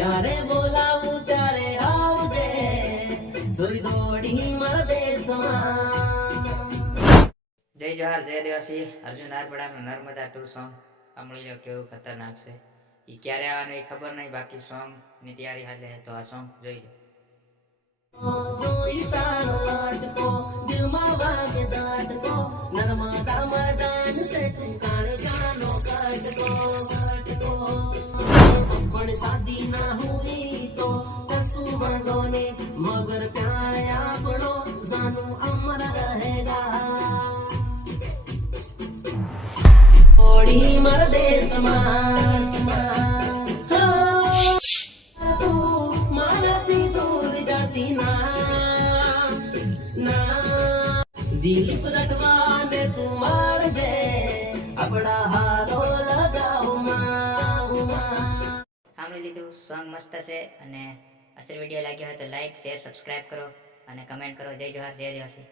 જ્યારે બોલાવું ત્યારે આવજે જોઈ દોડી મારા દેશમાં. જય જોહાર જય દેવાસી. અર્જુન આરપડાનું નર્મદા 2 સોંગ સાંભળી લો, કેવું ખતરનાક છે. એ ક્યારે આવવાનું એ ખબર નહીં, બાકી સોંગ ની તૈયારી હાલે તો આ સોંગ જોઈ લો. જોઈ તારો લાડકો દિલમાં વાગે ઝાટકો નર્મદા મેદાન સે તું કાળે ગાનો કાઢકો પણ શાદી ના હુઈ તો કશું વાંધો ને મગર પ્યાર આપણો જાનું અમર રહેગા ઓડી મર દેશમાં દિલીપ રટવાને તું મારજે આપણા હારો લગાવમાં. સાંભળી લીધું, સોંગ મસ્ત છે. અને અસલ વિડીયો લાગ્યો હોય તો લાઈક શેર સબસ્ક્રાઇબ કરો અને કમેન્ટ કરો. જય જોહાર જય દેવાસી.